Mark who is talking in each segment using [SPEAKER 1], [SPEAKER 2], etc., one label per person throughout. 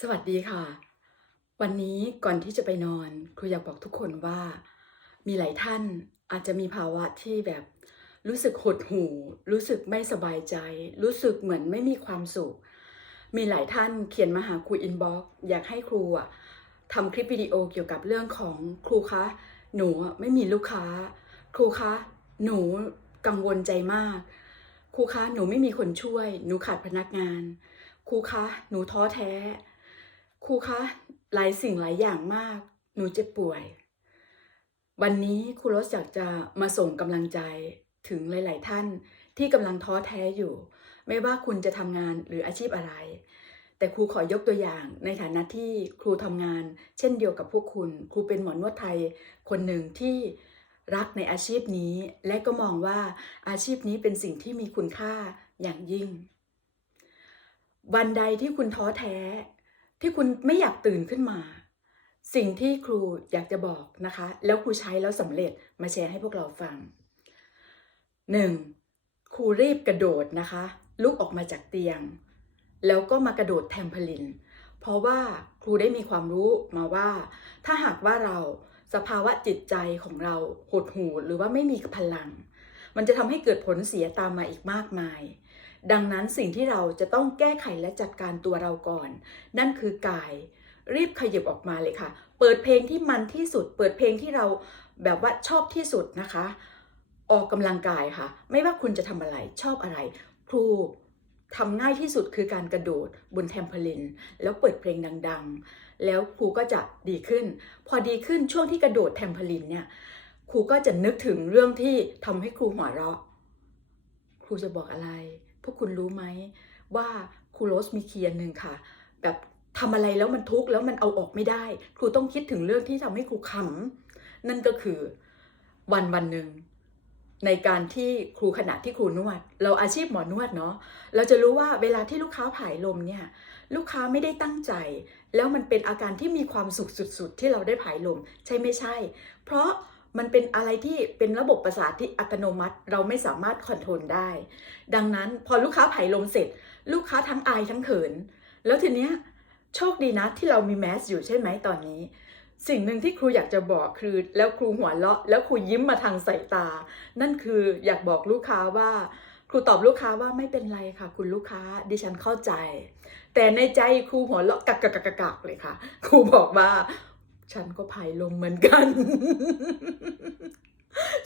[SPEAKER 1] สวัสดีค่ะ วันนี้ก่อนที่จะไปนอน ครูอยากบอกทุกคนว่า มีหลายท่านอาจจะมีภาวะที่แบบรู้สึกหดหู่ รู้สึกไม่สบายใจ รู้สึกเหมือนไม่มีความสุข มีหลายท่านเขียนมาหาครูอินบ็อกซ์อยากให้ครูอะทำคลิปวิดีโอเกี่ยวกับเรื่องของครูคะหนูไม่มีลูกค้า ครูคะหนูกังวลใจมาก ครูคะหนูไม่มีคนช่วย หนูขาดพนักงาน ครูคะหนูท้อแท้ ครูคะหลายสิ่งหลายอย่างมาก หนูเจ็บป่วย วันนี้ครูรสอยากจะมาส่งกำลังใจถึงหลาย ๆ ท่านที่กำลังท้อแท้อยู่ ไม่ว่าคุณจะทำงานหรืออาชีพอะไร แต่ครูขอยกตัวอย่างในฐานะที่ครูทำงาน เช่นเดียวกับพวกคุณ ครูเป็นหมอนวดไทยคนหนึ่งที่รักในอาชีพนี้ และก็มองว่าอาชีพนี้เป็นสิ่งที่มีคุณค่าอย่างยิ่ง วันใดที่คุณท้อแท้ ที่คุณไม่อยากตื่นขึ้นมา สิ่งที่ครูอยากจะบอกนะคะ แล้วครูใช้แล้วสำเร็จมาแชร์ให้พวกเราฟัง 1. ครูรีบกระโดดนะคะ ลุกออกมาจากเตียง แล้วก็มากระโดดแทมเพลิน เพราะว่าครูได้มีความรู้มาว่า ถ้าหากว่าเราสภาวะจิตใจของเราหดหู่หรือว่าไม่มีพลัง มันจะทำให้เกิดผลเสียตามมาอีกมากมาย ดังนั้นสิ่งที่เราจะต้องแก้ไขและจัดการตัวเราก่อน นั่นคือกาย รีบขยับออกมาเลยค่ะ เปิดเพลงที่มันที่สุด เปิดเพลงที่เราแบบว่าชอบที่สุดนะคะ ออกกำลังกายค่ะ ไม่ว่าคุณจะทำอะไรชอบอะไรครูทำง่ายที่สุดคือการกระโดดบนแทมเพลินแล้วเปิดเพลงดังๆ แล้วครูก็จะดีขึ้น พอดีขึ้นช่วงที่กระโดดแทมเพลินเนี่ยครูก็จะนึกถึงเรื่องที่ทำให้ครูหัวเราะ ครูจะบอกอะไร พวกคุณรู้ไหมว่าครูโรสมีเคียนหนึ่งค่ะ แบบทำอะไรแล้วมันทุกข์แล้วมันเอาออกไม่ได้ ครูต้องคิดถึงเรื่องที่ทำให้ครูขำนั่นก็คือวันวันหนึ่งในการที่ครูขณะที่ครูนวด เราอาชีพหมอนวดเนาะเราจะรู้ว่าเวลาที่ลูกค้าผายลมเนี่ยลูกค้าไม่ได้ตั้งใจ แล้วมันเป็นอาการที่มีความสุขสุด ๆ ที่เราได้ผายลม ใช่ไม่ใช่ เพราะ มันเป็นอะไรที่เป็นระบบประสาทที่อัตโนมัติ เราไม่สามารถคอนโทรลได้ ดังนั้นพอลูกค้าผายลมเสร็จ ลูกค้าทั้งอายทั้งเขิน แล้วทีเนี้ยโชคดีนะที่เรามีแมสอยู่ใช่ไหมตอนนี้ สิ่งหนึ่งที่ครูอยากจะบอกคือแล้วครูหัวเราะ แล้วครูยิ้มมาทางสายตา นั่นคืออยากบอกลูกค้าว่า ครูตอบลูกค้าว่าไม่เป็นไรค่ะ คุณลูกค้าดิฉันเข้าใจ แต่ในใจครูหัวเราะกักกักกักกักเลยค่ะ ครูบอกว่า ฉันก็ผายลมเหมือนกัน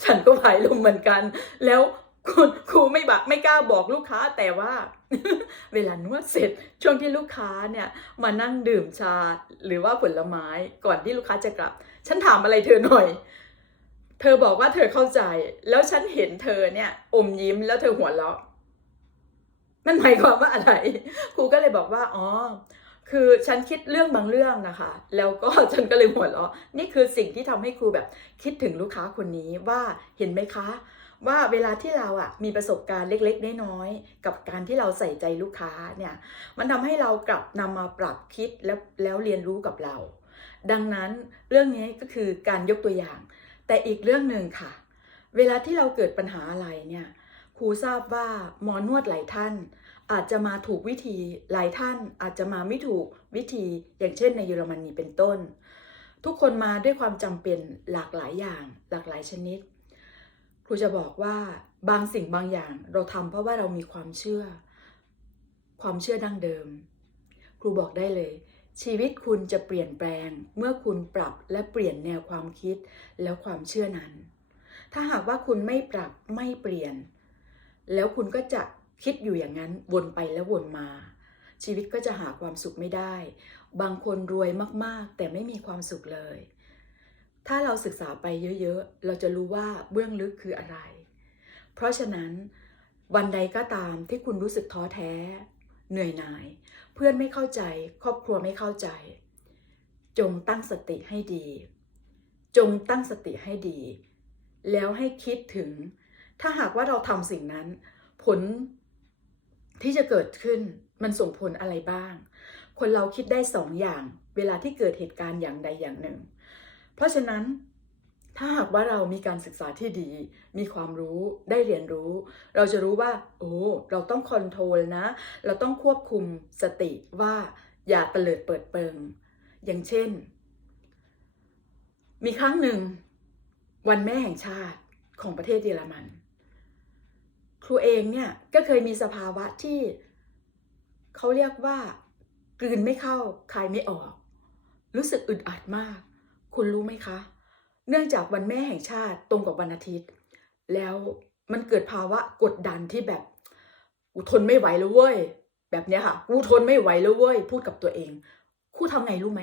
[SPEAKER 1] ฉันก็ผายลมเหมือนกัน แล้วคุณครูไม่บักไม่กล้าบอกลูกค้าแต่ว่า เวลานวดเสร็จช่วงที่ลูกค้าเนี่ยมานั่งดื่มชาหรือว่าผลไม้ก่อนที่ลูกค้าจะกลับ ฉันถามอะไรเธอหน่อย เธอบอกว่าเธอเข้าใจ แล้วฉันเห็นเธอเนี่ยอมยิ้มแล้วเธอหัวเราะมันหมายความว่าอะไรครูก็เลยบอกว่าอ๋อ คือฉันคิดเรื่องบางเรื่องนะคะ แล้วก็ฉันก็เลยหัวเราะนี่คือสิ่งที่ทำให้ครูแบบคิดถึงลูกค้าคนนี้ว่าเห็นไหมคะ ว่าเวลาที่เราอะมีประสบการณ์เล็กๆน้อยๆกับการที่เราใส่ใจลูกค้าเนี่ย มันทำให้เรากลับนำมาปรับคิดแล้วแล้วเรียนรู้กับเรา ดังนั้นเรื่องนี้ก็คือการยกตัวอย่าง แต่อีกเรื่องหนึ่งค่ะ เวลาที่เราเกิดปัญหาอะไรเนี่ยครูทราบว่าหมอนวดหลายท่าน อาจจะมาถูกวิธีหลายท่านอาจจะมาไม่ถูกวิธีอย่างเช่นในเยอรมนีเป็นต้น ทุกคนมาด้วยความจำเป็นหลากหลายอย่างหลากหลายชนิด ครูจะบอกว่าบางสิ่งบางอย่างเราทำเพราะว่าเรามีความเชื่อ ความเชื่อดั้งเดิม ครูบอกได้เลย ชีวิตคุณจะเปลี่ยนแปลง เมื่อคุณปรับและเปลี่ยนแนวความคิดแล้วความเชื่อนั้น ถ้าหากว่าคุณไม่ปรับไม่เปลี่ยน แล้วคุณก็จะ คิดอยู่อย่างนั้นวนไปแล้ววนมา ชีวิตก็จะหาความสุขไม่ได้ บางคนรวยมากๆ แต่ไม่มีความสุขเลย ถ้าเราศึกษาไปเยอะๆ เราจะรู้ว่าเบื้องลึกคืออะไร เพราะฉะนั้น วันใดก็ตามที่คุณรู้สึกท้อแท้ เหนื่อยหน่าย เพื่อนไม่เข้าใจ ครอบครัวไม่เข้าใจ จงตั้งสติให้ดี จงตั้งสติให้ดี แล้วให้คิดถึง ถ้าหากว่าเราทำสิ่งนั้น ผล ที่จะเกิดขึ้นมันส่งผลอะไรบ้าง คนเราคิดได้สองอย่าง เวลาที่เกิดเหตุการณ์อย่างใดอย่างหนึ่ง เพราะฉะนั้นถ้าหากว่าเรามีการศึกษาที่ดี มีความรู้ได้เรียนรู้ เราจะรู้ว่า โอ้เราต้องคอนโทรลนะ เราต้องควบคุมสติว่าอย่าเตลิดเปิดเปิง อย่างเช่น มีครั้งหนึ่ง วันแม่แห่งชาติของประเทศเยอรมัน ครูเองเนี่ยก็เคยมีสภาวะที่เขาเรียกว่ากลืนไม่เข้าคายไม่ออก รู้สึกอึดอัดมาก คุณรู้ไหมคะ เนื่องจากวันแม่แห่งชาติตรงกับวันอาทิตย์ แล้วมันเกิดภาวะกดดันที่แบบกูทนไม่ไหวแล้วเว้ย แบบเนี้ยค่ะกูทนไม่ไหวแล้วเว้ย พูดกับตัวเองครูทำไงรู้ไหม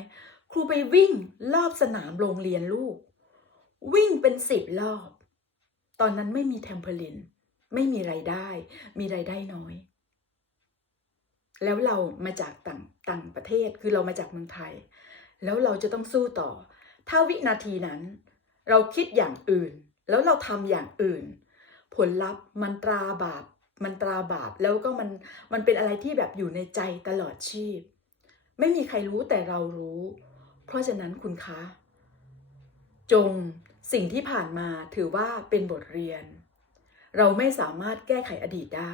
[SPEAKER 1] ครูไปวิ่งรอบสนามโรงเรียนลูก วิ่งเป็นสิบรอบ ตอนนั้นไม่มีแทมเพลิน ไม่มีไรายได้ มีไรายได้น้อย แล้วเรามาจากต่างต่างประเทศคือเรามาจากเมืองไทย แล้วเราจะต้องสู้ต่อ ถ้าวินาทีนั้น เราคิดอย่างอื่น แล้วเราทำอย่างอื่น ผลลัพธ์มันตราบาปมันตราบาปแล้วก็มันมันเป็นอะไรที่แบบอยู่ในใจตลอดชีพ ไม่มีใครรู้แต่เรารู้ เพราะฉะนั้นคุณคะ จงสิ่งที่ผ่านมาถือว่าเป็นบทเรียน เราไม่สามารถแก้ไขอดีตได้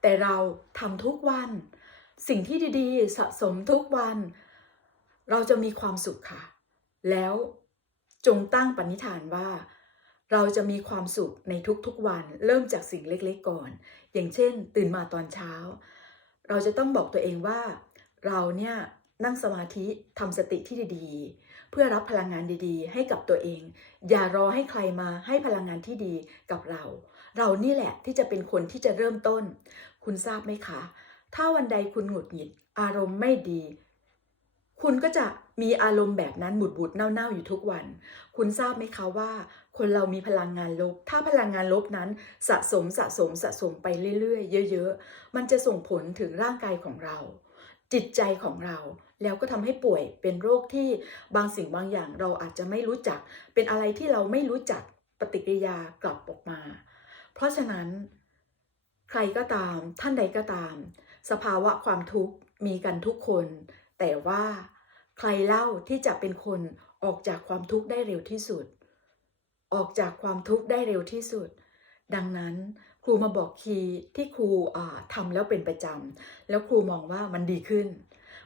[SPEAKER 1] แต่เราทำทุกวัน สิ่งที่ดีๆ สะสมทุกวัน เราจะมีความสุขค่ะ แล้วจงตั้งปณิธานว่า เราจะมีความสุขในทุกๆวัน เริ่มจากสิ่งเล็กๆก่อน อย่างเช่น ตื่นมาตอนเช้า เราจะต้องบอกตัวเองว่า เราเนี่ยนั่งสมาธิทำสติที่ดีๆ เพื่อรับพลังงานดีๆ ให้กับตัวเอง อย่ารอให้ใครมาให้พลังงานที่ดีกับเรา เรานี่แหละที่จะเป็นคนที่จะเริ่มต้น คุณทราบไหมคะ ถ้าวันใดคุณหงุดหงิด อารมณ์ไม่ดี คุณก็จะมีอารมณ์แบบนั้นหมุดบุดเน่าๆอยู่ทุกวัน คุณทราบไหมคะว่า คนเรามีพลังงานลบ ถ้าพลังงานลบนั้นสะสมสะสมสะสมไปเรื่อยๆ เยอะ ๆ มันจะส่งผลถึงร่างกายของเรา จิตใจของเราแล้วก็ทำให้ป่วยเป็นโรคที่บางสิ่งบางอย่างเราอาจจะไม่รู้จัก เป็นอะไรที่เราไม่รู้จักปฏิกิริยากลับออกมา เพราะฉะนั้น ใครก็ตามท่านใดก็ตาม สภาวะความทุกข์มีกันทุกคน แต่ว่าใครเล่าที่จะเป็นคนออกจากความทุกข์ได้เร็วที่สุด ออกจากความทุกข์ได้เร็วที่สุด ดังนั้นครูมาบอกคีย์ที่ครูอ่าทำแล้วเป็นประจำแล้วครูมองว่ามันดีขึ้น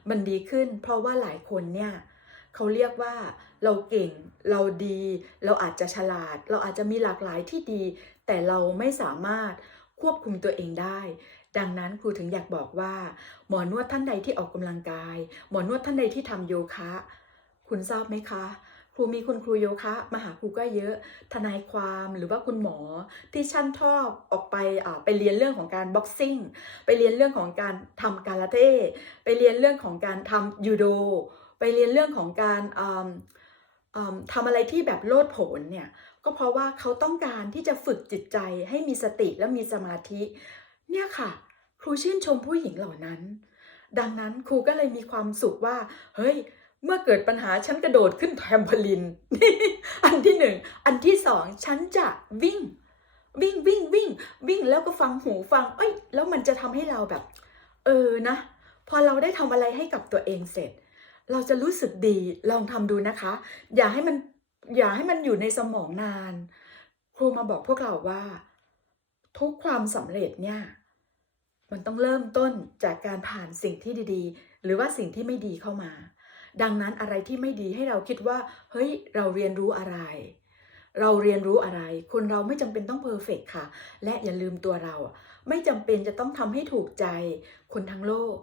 [SPEAKER 1] มันดีขึ้น เพราะว่าหลายคนเนี่ยเขาเรียกว่า เราเก่ง เราดี เราอาจจะฉลาด เราอาจจะมีหลากหลายที่ดี แต่เราไม่สามารถควบคุมตัวเองได้ ดังนั้นครูถึงอยากบอกว่า หมอนวดท่านใดที่ออกกำลังกาย หมอนวดท่านใดที่ทำโยคะ คุณทราบไหมคะครูมีคุณครูโยคะมาหาครูก็เยอะ ทนายความหรือว่าคุณหมอที่ชั้นชอบออกไปไปเรียนเรื่องของการบ็อกซิ่งไปเรียนเรื่องของการทำการาเต้ไปเรียนเรื่องของการทำยูโด ไปเรียนเรื่องของการ ทำอะไรที่แบบโลดโผนเนี่ยก็เพราะว่าเขาต้องการที่จะฝึกจิตใจให้มีสติและมีสมาธิ เนี่ยค่ะ ครูชื่นชมผู้หญิงเหล่านั้น ดังนั้นครูก็เลยมีความสุขว่า เฮ้ย เมื่อเกิดปัญหาฉันกระโดดขึ้นแทมเพลินอันที่หนึ่งอันที่สองฉันจะวิ่ง วิ่งวิ่งวิ่ง วิ่งแล้วก็ฟังหูฟัง เอ้ย แล้วมันจะทำให้เราแบบ เออนะ พอเราได้ทำอะไรให้กับตัวเองเสร็จ เราจะรู้สึกดีลองทำดูนะคะ อย่าให้มันอย่าให้มันอยู่ในสมองนาน ครูมาบอกพวกเราว่า ทุกความสำเร็จเนี่ยมันต้องเริ่มต้นจากการผ่านสิ่งที่ดีๆ หรือว่าสิ่งที่ไม่ดีเข้ามา ดังนั้นอะไรที่ไม่ดีให้เราคิดว่า เฮ้ย เราเรียนรู้อะไร เราเรียนรู้อะไร คนเราไม่จำเป็นต้องเพอร์เฟกค่ะ และอย่าลืมตัวเรา ไม่จำเป็นจะต้องทำให้ถูกใจคนทั้งโลก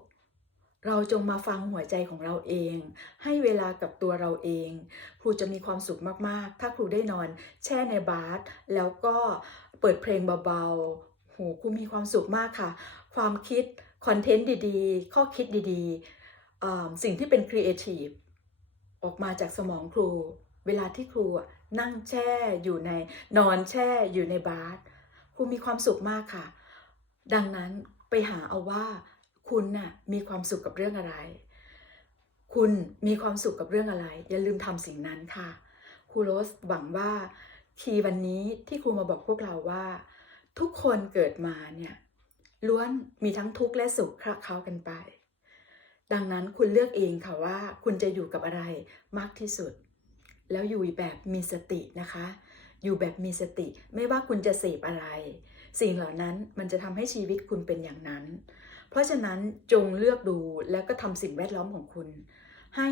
[SPEAKER 1] เราจงมาฟังหัวใจของเราเอง ให้เวลากับตัวเราเอง ครูจะมีความสุขมาก ๆ ถ้าครูได้นอน แช่ในบาร์แล้วก็เปิดเพลงเบาๆ โหครูมีความสุขมากค่ะ ความคิด คอนเทนต์ดีๆ ข้อคิดดีๆ สิ่งที่เป็นครีเอทีฟออกมาจากสมองครู เวลาที่ครูนั่งแช่อยู่ในนอนแช่อยู่ในบาร์ครูมีความสุขมากค่ะ ดังนั้นไปหาเอาว่า คุณน่ะมีความสุขกับเรื่องอะไร คุณมีความสุขกับเรื่องอะไร อย่าลืมทำสิ่งนั้นค่ะครูโรสหวังว่าคีวันนี้ที่ครูมาบอกพวกเราว่า ทุกคนเกิดมาเนี่ยล้วนมีทั้งทุกข์และสุขคละเคล้ากันไป ดังนั้นคุณเลือกเองค่ะว่า คุณจะอยู่กับอะไรมากที่สุด แล้วอยู่แบบมีสตินะคะ อยู่แบบมีสติ ไม่ว่าคุณจะเสพอะไร สิ่งเหล่านั้นมันจะทำให้ชีวิตคุณเป็นอย่างนั้น เพเพราะฉะนั้นจงเลือกดูแล้วก็ทำสิ่งแวดล้อมของคุณ ให้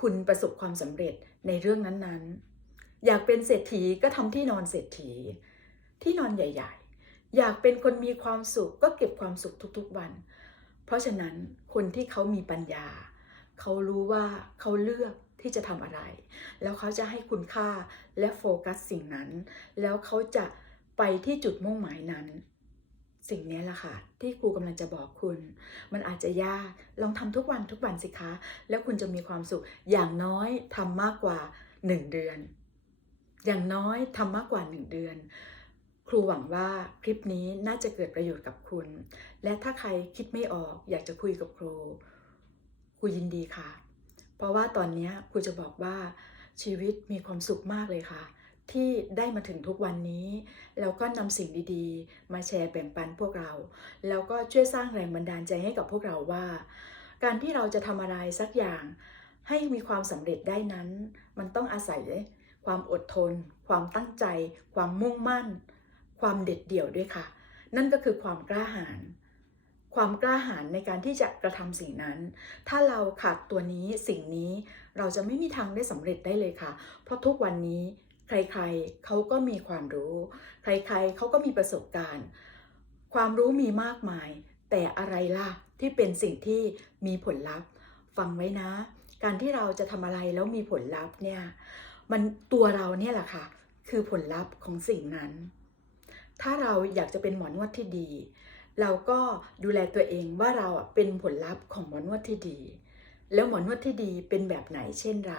[SPEAKER 1] คุณประสบความสำเร็จในเรื่องนั้นๆ อยากเป็นเศรษฐีก็ทำที่นอนเศรษฐี ที่นอนใหญ่ ๆ อยากเป็นคนมีความสุขก็เก็บความสุขทุกๆวัน เพราะฉะนั้นคนที่เขามีปัญญา เขารู้ว่าเขาเลือกที่จะทำอะไร แล้วเขาจะให้คุณค่าและโฟกัสสิ่งนั้น แล้วเขาจะไปที่จุดมุ่งหมายนั้น สิ่งนี้แหละค่ะ ที่ครูกำลังจะบอกคุณ มันอาจจะยากลองทำทุกวันทุกวันสิคะ แล้วคุณจะมีความสุขอย่างน้อยทำมากกว่า 1 เดือน อย่างน้อยทำมากกว่า 1 เดือน ครูหวังว่าคลิปนี้น่าจะเกิดประโยชน์กับคุณ และถ้าใครคิดไม่ออกอยากจะคุยกับครูครูยินดีค่ะ เพราะว่าตอนนี้ครูจะบอกว่าชีวิตมีความสุขมากเลยค่ะ ที่ได้มาถึงทุกวันนี้ แล้วก็นำสิ่งดีๆ มาแชร์แบ่งปันพวกเรา แล้วก็ช่วยสร้างแรงบันดาลใจให้กับพวกเราว่า การที่เราจะทำอะไรสักอย่าง ให้มีความสำเร็จได้นั้น มันต้องอาศัยความอดทน ความตั้งใจ ความมุ่งมั่น ความเด็ดเดี่ยวด้วยค่ะ นั่นก็คือความกล้าหาญความกล้าหาญในการที่จะกระทำสิ่งนั้น ถ้าเราขาดตัวนี้สิ่งนี้เราจะไม่มีทางได้สำเร็จได้เลยค่ะ เพราะทุกวันนี้ ใครๆเขาก็มีความรู้ ใครๆเขาก็มีประสบการณ์ ความรู้มีมากมาย แต่อะไรล่ะที่เป็นสิ่งที่มีผลลัพธ์ ฟังไว้นะ การที่เราจะทำอะไรแล้วมีผลลัพธ์เนี่ยมันตัวเราเนี่ยแหละค่ะ คือผลลัพธ์ของสิ่งนั้น ถ้าเราอยากจะเป็นหมอนวดที่ดี เราก็ดูแลตัวเองว่าเราอะเป็นผลลัพธ์ของหมอนวดที่ดี แล้วหมอนวดที่ดีเป็นแบบไหนเช่นไร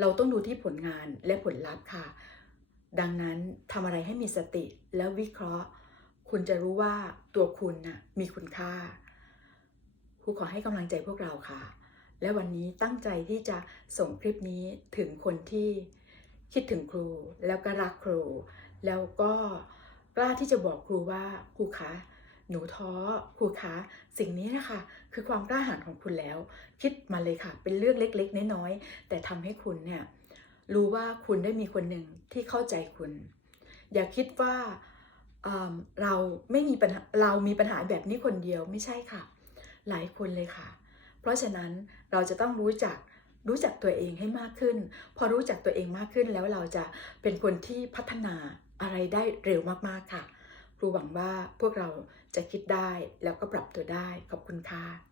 [SPEAKER 1] เราต้องดูที่ผลงานและผลลัพธ์ค่ะ ดังนั้นทำอะไรให้มีสติแล้ววิเคราะห์ คุณจะรู้ว่าตัวคุณน่ะมีคุณค่าครูขอให้กำลังใจพวกเราค่ะ และวันนี้ตั้งใจที่จะส่งคลิปนี้ถึงคนที่คิดถึงครู แล้วก็รักครู แล้วก็กล้าที่จะบอกครูว่าครูคะ หนูท้อครูคะสิ่งนี้นะคะคือความกล้าหาญของคุณแล้ว คิดมาเลยค่ะ เป็นเรื่องเล็กๆ น้อยๆแต่ทำให้คุณเนี่ยรู้ว่าคุณได้มีคนหนึ่งที่เข้าใจคุณ อย่าคิดว่าเราไม่มีปัญหาเรามีปัญหาแบบนี้คนเดียวไม่ใช่ค่ะ หลายคนเลยค่ะ เพราะฉะนั้นเราจะต้องรู้จักรู้จักตัวเองให้มากขึ้น พอรู้จักตัวเองมากขึ้นแล้วเราจะเป็นคนที่พัฒนาอะไรได้เร็วมากๆค่ะ รูหวังว่าพวกเราจะคิดได้แล้วก็ปรับตัวได้ ขอบคุณค่ะ